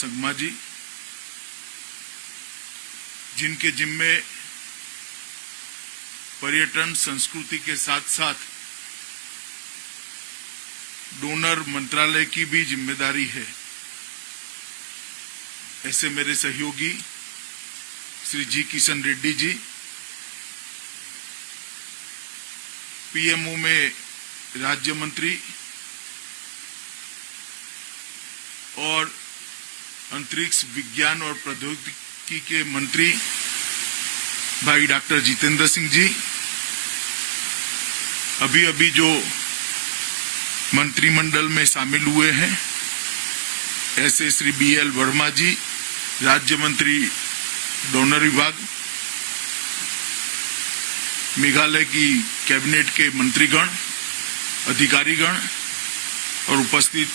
संगमा जी, जिनके जिम्मे पर्यटन संस्कृति के साथ साथ डोनर मंत्रालय की भी जिम्मेदारी है। ऐसे मेरे सहयोगी श्री जी किशन रेड्डी जी, पीएमओ में राज्य मंत्री और अंतरिक्ष विज्ञान और प्रौद्योगिकी के मंत्री भाई डॉक्टर जितेंद्र सिंह जी, अभी जो मंत्रिमंडल में शामिल हुए हैं, ऐसे श्री BL वर्मा जी, राज्य मंत्री डोनर विभाग, मेघालय की कैबिनेट के मंत्रीगण, अधिकारीगण और उपस्थित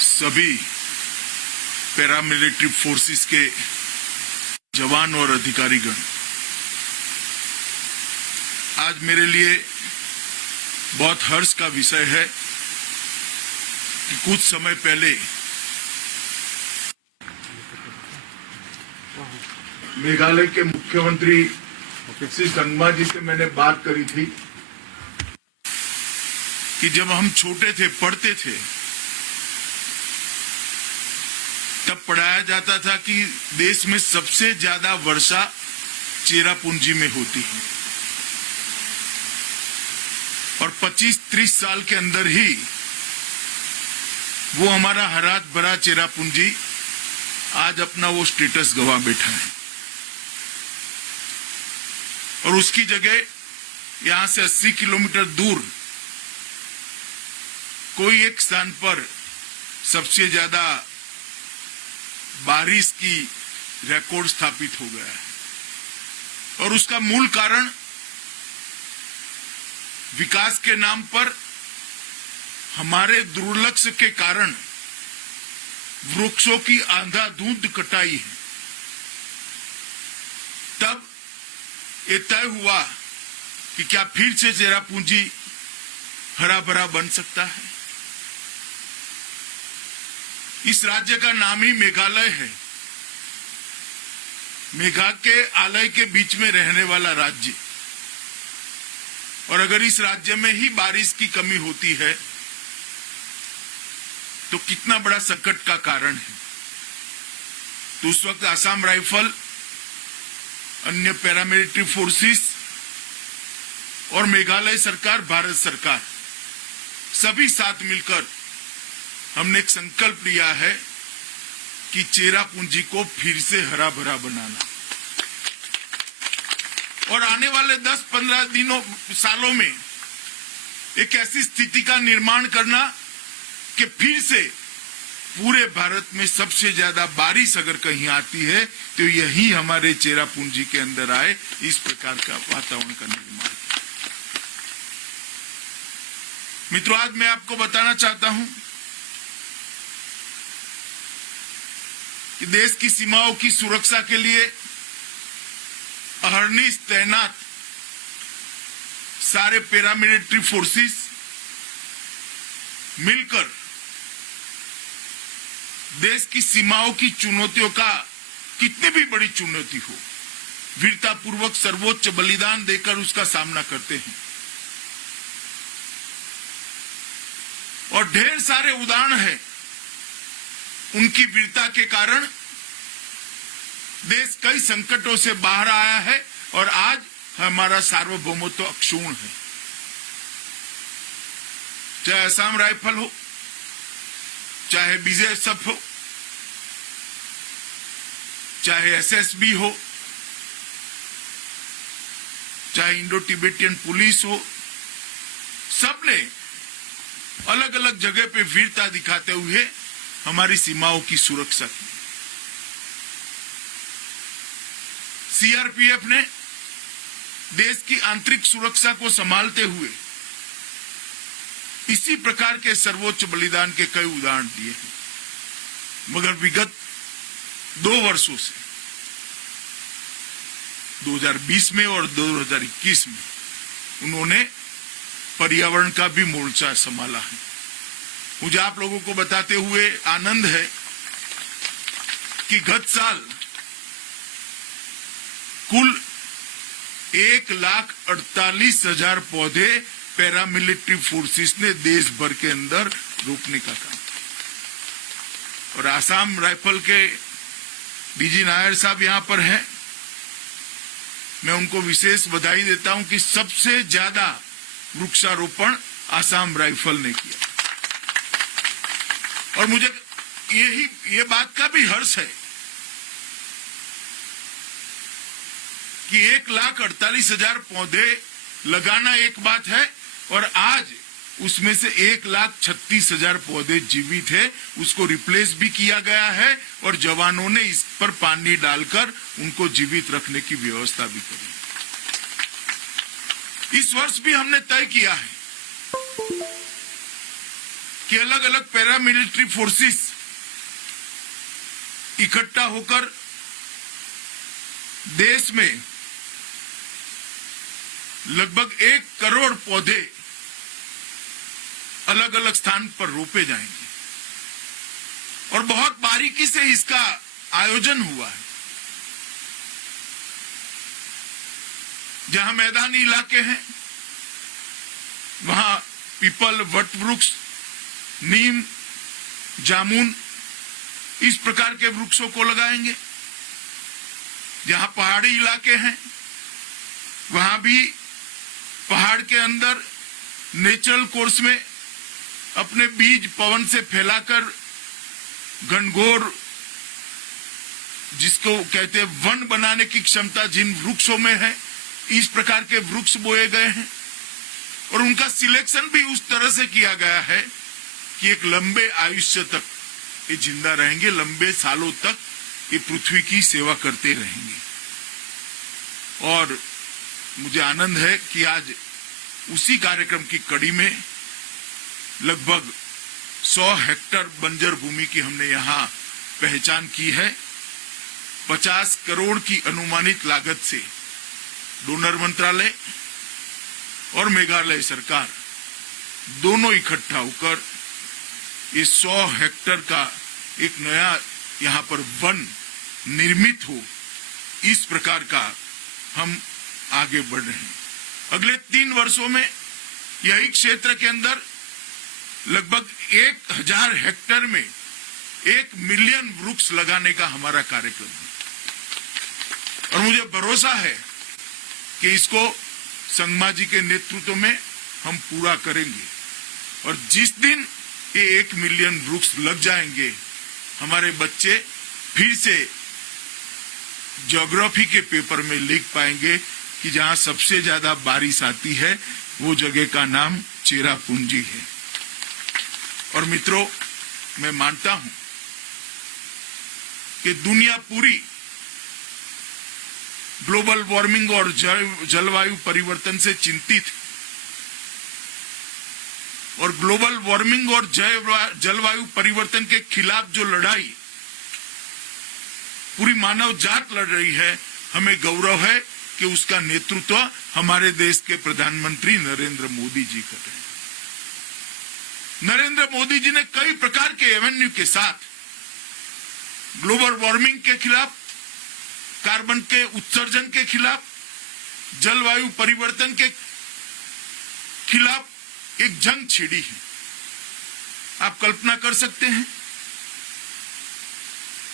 सभी पैरामिलिट्री फोर्सेस के जवान और अधिकारीगण, आज मेरे लिए बहुत हर्ष का विषय है कि कुछ समय पहले मेघालय के मुख्यमंत्री श्री संगमा जी से मैंने बात करी थी कि जब हम छोटे थे, पढ़ते थे, तब पढ़ाया जाता था कि देश में सबसे ज्यादा वर्षा चेरापूंजी में होती है और 25-30 साल के अंदर ही वो हमारा हरा भरा चेरापूंजी आज अपना वो स्टेटस गवा बैठा है और उसकी जगह यहां से 80 किलोमीटर दूर कोई एक स्थान पर सबसे ज्यादा बारिश की रिकॉर्ड स्थापित हो गया है और उसका मूल कारण विकास के नाम पर हमारे दुर्लक्ष्य के कारण वृक्षों की अंधाधुंध कटाई है। तब ये तय हुआ कि क्या फिर से चेरापूंजी हरा भरा बन सकता है। इस राज्य का नाम ही मेघालय है, मेघा के आलय के बीच में रहने वाला राज्य, और अगर इस राज्य में ही बारिश की कमी होती है तो कितना बड़ा संकट का कारण है। तो उस वक्त आसाम राइफल, अन्य पैरामिलिट्री फोर्सेस और मेघालय सरकार, भारत सरकार, सभी साथ मिलकर हमने एक संकल्प लिया है कि चेरापूंजी को फिर से हरा भरा बनाना और आने वाले 10-15 सालों में एक ऐसी स्थिति का निर्माण करना कि फिर से पूरे भारत में सबसे ज्यादा बारिश अगर कहीं आती है तो यही हमारे चेरापूंजी के अंदर आए, इस प्रकार का वातावरण का निर्माण। मित्रों, आज मैं आपको बताना चाहता हूं कि देश की सीमाओं की सुरक्षा के लिए अहर्निश तैनात सारे पैरामिलिट्री फोर्सेस मिलकर देश की सीमाओं की चुनौतियों का, कितनी भी बड़ी चुनौती हो, वीरतापूर्वक सर्वोच्च बलिदान देकर उसका सामना करते हैं। और ढेर सारे उदाहरण हैं उनकी वीरता के कारण देश कई संकटों से बाहर आया है और आज हमारा सार्वभौमत्व अक्षुण्ण है। चाहे असम राइफल हो, चाहे BSF हो, चाहे SSB हो, चाहे इंडो तिब्बतियन पुलिस हो, सबने अलग अलग जगह पे वीरता दिखाते हुए हमारी सीमाओं की सुरक्षा की। CRPF ने देश की आंतरिक सुरक्षा को संभालते हुए इसी प्रकार के सर्वोच्च बलिदान के कई उदाहरण दिए हैं। मगर विगत 2 वर्षों से 2020 में और 2021 में उन्होंने पर्यावरण का भी मोर्चा संभाला है। मुझे आप लोगों को बताते हुए आनंद है कि गत साल कुल 1,48,000 पौधे पैरामिलिट्री फोर्सेस ने देश भर के अंदर रोपने का काम। और आसाम राइफल के डीजी नायर साहब यहां पर हैं, मैं उनको विशेष बधाई देता हूं कि सबसे ज्यादा वृक्षारोपण आसाम राइफल ने किया। और मुझे ये बात का भी हर्ष है कि 1,48,000 पौधे लगाना एक बात है और आज उसमें से 1,36,000 पौधे जीवित है, उसको रिप्लेस भी किया गया है और जवानों ने इस पर पानी डालकर उनको जीवित रखने की व्यवस्था भी करी। इस वर्ष भी हमने तय किया है कि अलग अलग पैरामिलिट्री फोर्सेस इकट्ठा होकर देश में लगभग 1 करोड़ पौधे अलग अलग स्थान पर रोपे जाएंगे और बहुत बारीकी से इसका आयोजन हुआ है। जहां मैदानी इलाके हैं वहां पीपल, वटवृक्ष, नीम, जामुन इस प्रकार के वृक्षों को लगाएंगे। जहां पहाड़ी इलाके हैं वहां भी पहाड़ के अंदर नेचुरल कोर्स में अपने बीज पवन से फैलाकर घनघोर, जिसको कहते हैं वन बनाने की क्षमता जिन वृक्षों में है, इस प्रकार के वृक्ष बोए गए हैं और उनका सिलेक्शन भी उस तरह से किया गया है कि एक लंबे आयुष्य तक ये जिंदा रहेंगे, लंबे सालों तक ये पृथ्वी की सेवा करते रहेंगे। और मुझे आनंद है कि आज उसी कार्यक्रम की कड़ी में लगभग 100 हेक्टेयर बंजर भूमि की हमने यहाँ पहचान की है। 50 करोड़ की अनुमानित लागत से डोनर मंत्रालय और मेघालय सरकार दोनों इकट्ठा होकर ये 100 हेक्टेयर का एक नया यहाँ पर वन निर्मित हो, इस प्रकार का हम आगे बढ़ रहे हैं। अगले 3 वर्षों में यही क्षेत्र के अंदर लगभग 1,000 हेक्टेयर में 1 मिलियन वृक्ष लगाने का हमारा कार्यक्रम है और मुझे भरोसा है कि इसको संगमा जी के नेतृत्व में हम पूरा करेंगे। और जिस दिन ये 1 मिलियन वृक्ष लग जाएंगे, हमारे बच्चे फिर से ज्योग्राफी के पेपर में लिख पाएंगे कि जहां सबसे ज्यादा बारिश आती है वो जगह का नाम चेरापूंजी है। और मित्रों, मैं मानता हूं कि दुनिया पूरी ग्लोबल वार्मिंग और जलवायु परिवर्तन से चिंतित है और ग्लोबल वार्मिंग और जलवायु परिवर्तन के खिलाफ जो लड़ाई पूरी मानव जात लड़ रही है, हमें गौरव है कि उसका नेतृत्व हमारे देश के प्रधानमंत्री नरेंद्र मोदी जी कर रहे हैं। नरेंद्र मोदी जी ने कई प्रकार के एवेन्यू के साथ ग्लोबल वार्मिंग के खिलाफ, कार्बन के उत्सर्जन के खिलाफ, जलवायु परिवर्तन के खिलाफ एक जंग छिड़ी है। आप कल्पना कर सकते हैं,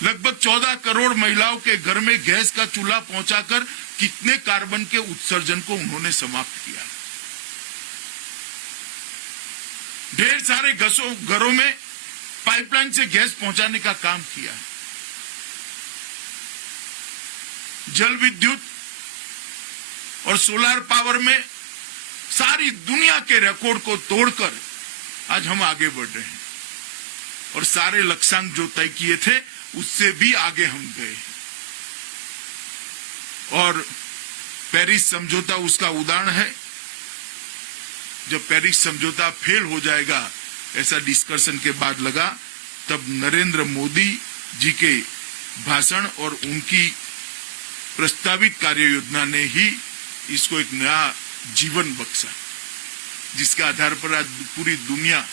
लगभग 14 करोड़ महिलाओं के घर में गैस का चूल्हा पहुंचाकर कितने कार्बन के उत्सर्जन को उन्होंने समाप्त किया। ढेर सारे घरों में पाइपलाइन से गैस पहुंचाने का काम किया है। जल विद्युत और सोलर पावर में सारी दुनिया के रिकॉर्ड को तोड़कर आज हम आगे बढ़ रहे हैं और सारे लक्ष्यांक जो तय किए थे उससे भी आगे हम गए। और पेरिस समझौता उसका उदाहरण है। जब पेरिस समझौता फेल हो जाएगा, ऐसा डिस्कशन के बाद लगा, तब नरेंद्र मोदी जी के भाषण और उनकी प्रस्तावित कार्य योजना ने ही इसको एक नया जीवन बख्शा, जिसके आधार पर आज पूरी दुनिया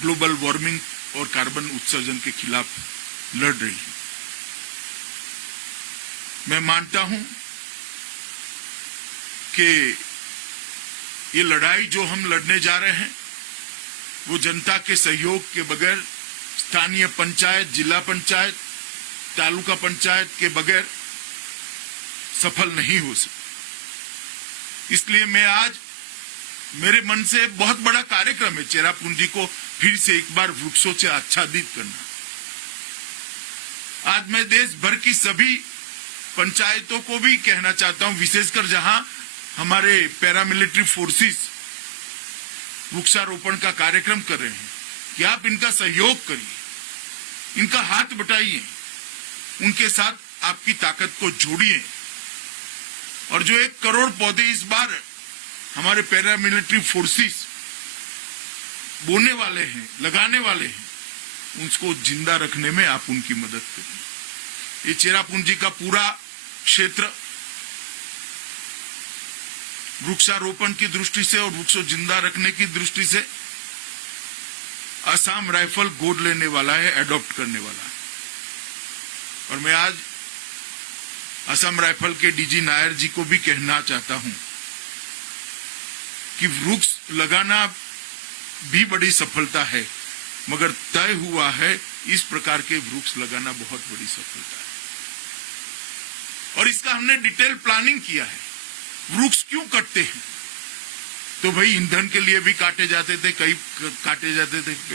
ग्लोबल वार्मिंग और कार्बन उत्सर्जन के खिलाफ लड़ रही है। मैं मानता हूं कि ये लड़ाई जो हम लड़ने जा रहे हैं वो जनता के सहयोग के बगैर, स्थानीय पंचायत, जिला पंचायत, तालुका पंचायत के बगैर सफल नहीं हो सकती। इसलिए मैं आज, मेरे मन से बहुत बड़ा कार्यक्रम है चेरापूंजी को फिर से एक बार वृक्षों से आच्छादित करना। आज मैं देश भर की सभी पंचायतों को भी कहना चाहता हूं, विशेषकर जहां हमारे पैरामिलिट्री फोर्सेस वृक्षारोपण का कार्यक्रम कर रहे हैं, कि आप इनका सहयोग करिए, इनका हाथ बटाइए, उनके साथ आपकी ताकत को जोड़िए। और जो 1 करोड़ पौधे इस बार हमारे पैरामिलिट्री फोर्सेस बोने वाले हैं, लगाने वाले हैं, उसको जिंदा रखने में आप उनकी मदद करिए। ये चेरापूंजी का पूरा क्षेत्र वृक्षारोपण की दृष्टि से और वृक्षों जिंदा रखने की दृष्टि से असम राइफल गोद लेने वाला है, एडॉप्ट करने वाला है। और मैं आज असम राइफल के डीजी नायर जी को भी कहना चाहता हूं कि वृक्ष लगाना भी बड़ी सफलता है, मगर तय हुआ है इस प्रकार के वृक्ष लगाना बहुत बड़ी सफलता है। और इसका हमने डिटेल प्लानिंग किया है। वृक्ष क्यों कटते हैं? तो भाई ईंधन के लिए भी काटे जाते थे, कई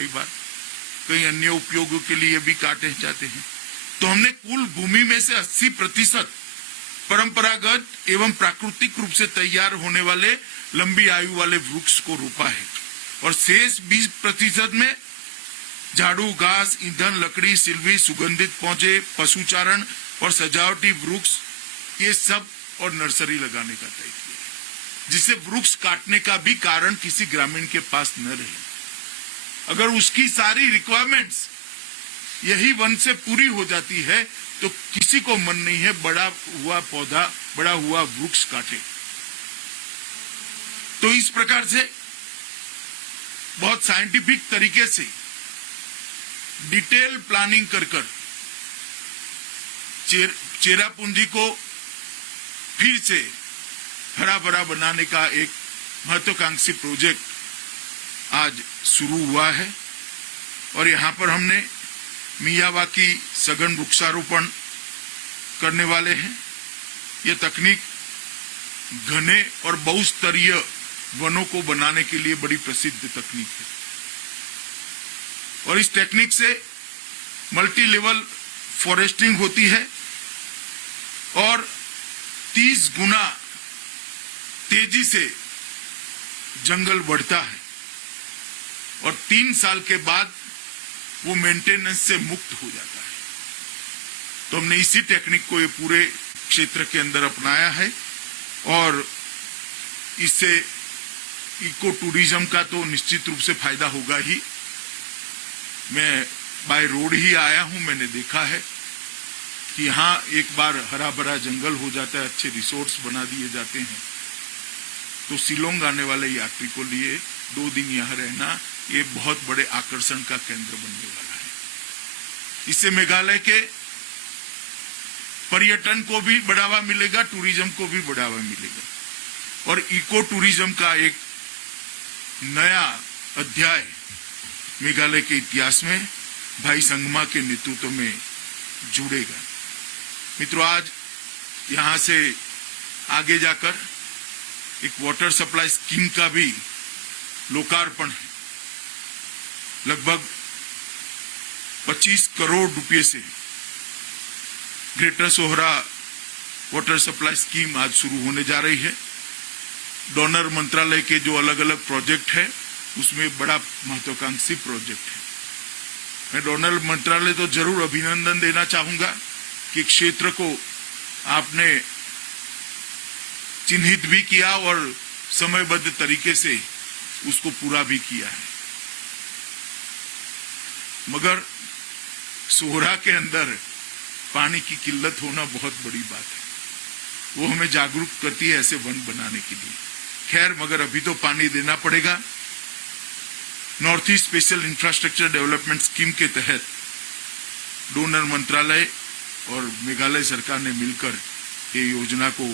बार कई अन्य उपयोगों के लिए भी काटे जाते हैं। तो हमने कुल भूमि में से 80% परंपरागत एवं प्राकृतिक रूप से तैयार होने वाले लंबी आयु वाले वृक्ष को रोपा है, और शेष 20% में झाड़ू, घास, ईंधन, लकड़ी, सिल्वी, सुगंधित पौधे, पशुचारण और सजावटी वृक्ष, ये सब और नर्सरी लगाने का तय किया है, जिससे वृक्ष काटने का भी कारण किसी ग्रामीण के पास न रहे। अगर उसकी सारी रिक्वायरमेंट्स यही वन से पूरी हो जाती है तो किसी को मन नहीं है बड़ा हुआ पौधा, बड़ा हुआ वृक्ष काटे। तो इस प्रकार से बहुत साइंटिफिक तरीके से डिटेल प्लानिंग कर चेरापूंजी को फिर से हरा भरा बनाने का एक महत्वाकांक्षी प्रोजेक्ट आज शुरू हुआ है। और यहाँ पर हमने मियावाकी सघन वृक्षारोपण करने वाले हैं। ये तकनीक घने और बहुस्तरीय वनों को बनाने के लिए बड़ी प्रसिद्ध तकनीक है। और इस टेक्निक से मल्टी लेवल फॉरेस्टिंग होती है और 30 गुना तेजी से जंगल बढ़ता है, और 3 साल के बाद वो मेंटेनेंस से मुक्त हो जाता है। तो हमने इसी टेक्निक को ये पूरे क्षेत्र के अंदर अपनाया है, और इससे इको टूरिज्म का तो निश्चित रूप से फायदा होगा ही। मैं बाय रोड ही आया हूं, मैंने देखा है कि यहाँ एक बार हरा भरा जंगल हो जाता है, अच्छे रिसोर्ट्स बना दिए जाते हैं, तो शिलोंग आने वाले यात्री को लिए 2 दिन यहाँ रहना ये बहुत बड़े आकर्षण का केंद्र बनने वाला है। इससे मेघालय के पर्यटन को भी बढ़ावा मिलेगा, टूरिज्म को भी बढ़ावा मिलेगा, और इको टूरिज्म का एक नया अध्याय मेघालय के इतिहास में भाई संगमा के नेतृत्व में जुड़ेगा। मित्रों, आज यहां से आगे जाकर एक वाटर सप्लाई स्कीम का भी लोकार्पण है। लगभग 25 करोड़ रुपए से greater Sohra water supply scheme आज शुरू होने जा रही है। डोनर मंत्रालय के जो अलग अलग प्रोजेक्ट है उसमें बड़ा महत्वाकांक्षी प्रोजेक्ट है। मैं डोनर मंत्रालय तो जरूर अभिनंदन देना चाहूंगा कि क्षेत्र को आपने चिन्हित भी किया और समयबद्ध तरीके से उसको पूरा भी किया है। मगर सोहरा के अंदर पानी की किल्लत होना बहुत बड़ी बात है, वो हमें जागरूक करती है ऐसे वन बनाने के लिए। खैर, मगर अभी तो पानी देना पड़ेगा। North east special infrastructure development scheme के तहत डोनर मंत्रालय और मेघालय सरकार ने मिलकर ये योजना को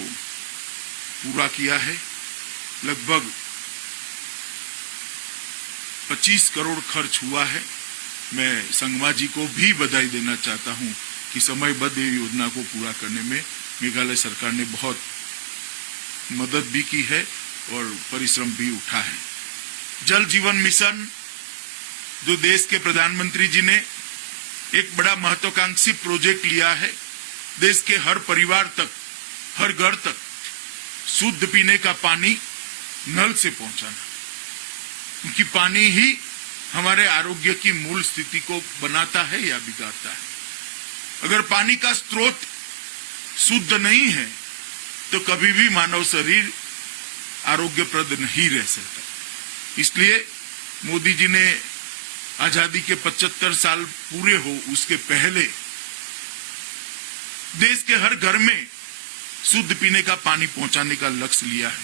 पूरा किया है। लगभग 25 करोड़ खर्च हुआ है। मैं संगमा जी को भी बधाई देना चाहता हूं कि समयबद्ध ये योजना को पूरा करने में मेघालय सरकार ने बहुत मदद भी की है और परिश्रम भी उठा है। जल जीवन मिशन जो देश के प्रधानमंत्री जी ने एक बड़ा महत्वाकांक्षी प्रोजेक्ट लिया है, देश के हर परिवार तक, हर घर तक शुद्ध पीने का पानी नल से पहुंचाना, क्योंकि पानी ही हमारे आरोग्य की मूल स्थिति को बनाता है या बिगाड़ता है। अगर पानी का स्रोत शुद्ध नहीं है तो कभी भी मानव शरीर आरोग्यप्रद नहीं रह सकता। इसलिए मोदी जी ने आजादी के 75 साल पूरे हो उसके पहले देश के हर घर में शुद्ध पीने का पानी पहुंचाने का लक्ष्य लिया है।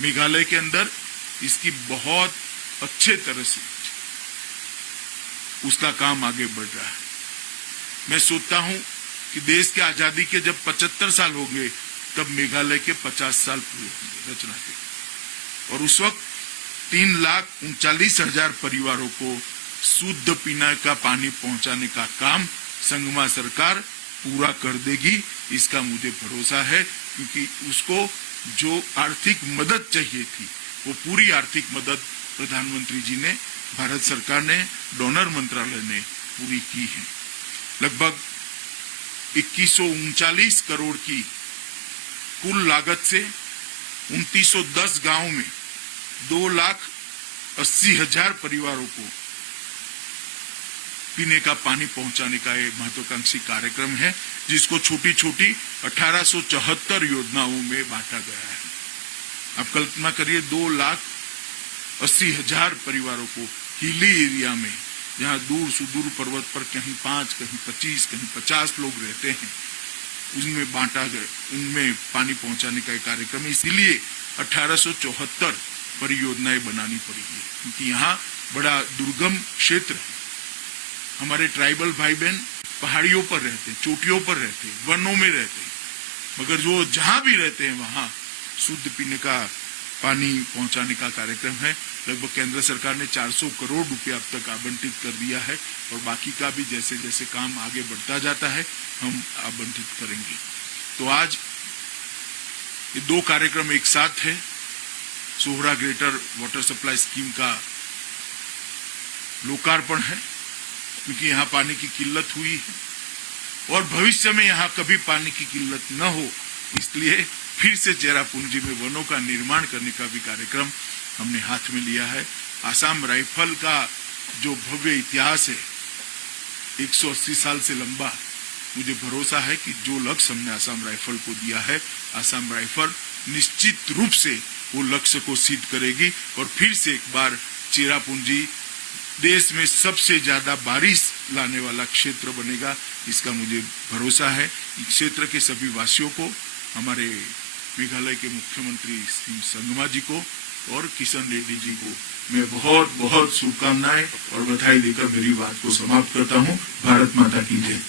मेघालय के अंदर इसकी बहुत अच्छे तरह से उसका काम आगे बढ़ रहा है। मैं सोचता हूं कि देश के आजादी के जब 75 साल होंगे तब मेघालय के 50 साल पूरे होंगे रचना के, और उस वक्त 3,39,000 परिवारों को शुद्ध पीने का पानी पहुंचाने का काम संगमा सरकार पूरा कर देगी, इसका मुझे भरोसा है। क्योंकि उसको जो आर्थिक मदद चाहिए थी वो पूरी आर्थिक मदद प्रधानमंत्री जी ने, भारत सरकार ने, डोनर मंत्रालय ने पूरी की है। लगभग 2139 करोड़ की कुल लागत से 2910 गांव में 2,80,000 परिवारों को पीने का पानी पहुंचाने का एक महत्वाकांक्षी कार्यक्रम है, जिसको छोटी छोटी 1874 योजनाओं में बांटा गया है। आप कल्पना करिए 2,80,000 परिवारों को हिली एरिया में, जहां दूर सुदूर पर्वत पर कहीं 5, कहीं 25, कहीं 50 लोग रहते हैं, उनमें बांटा गया, उनमें पानी पहुंचाने का एक कार्यक्रम है। इसीलिए 1874 परियोजनाएं बनानी पड़ी है, क्योंकि यहाँ बड़ा दुर्गम क्षेत्र है। हमारे ट्राइबल भाई बहन पहाड़ियों पर रहते हैं, चोटियों पर रहते हैं, वनों में रहते हैं, मगर जो जहां भी रहते हैं वहां शुद्ध पीने का पानी पहुंचाने का कार्यक्रम है। लगभग केंद्र सरकार ने 400 करोड़ रुपया अब तक आवंटित कर दिया है, और बाकी का भी जैसे जैसे काम आगे बढ़ता जाता है हम आवंटित करेंगे। तो आज ये 2 कार्यक्रम एक साथ है। Sohra greater water supply scheme का लोकार्पण है, क्योंकि यहाँ पानी की किल्लत हुई है और भविष्य में यहाँ कभी पानी की किल्लत न हो, इसलिए फिर से चेरापूंजी में वनों का निर्माण करने का भी कार्यक्रम हमने हाथ में लिया है। आसाम राइफल का जो भव्य इतिहास है, 180 साल से लंबा, मुझे भरोसा है कि जो लक्ष्य हमने आसाम राइफल को दिया है, आसाम राइफल निश्चित रूप से वो लक्ष्य को सिद्ध करेगी और फिर से एक बार चेरापूंजी देश में सबसे ज्यादा बारिश लाने वाला क्षेत्र बनेगा, इसका मुझे भरोसा है। इस क्षेत्र के सभी वासियों को, हमारे मेघालय के मुख्यमंत्री श्री संगमा जी को और किशन रेड्डी जी को मैं बहुत बहुत शुभकामनाएं और बधाई देकर मेरी बात को समाप्त करता हूं। भारत माता की जय।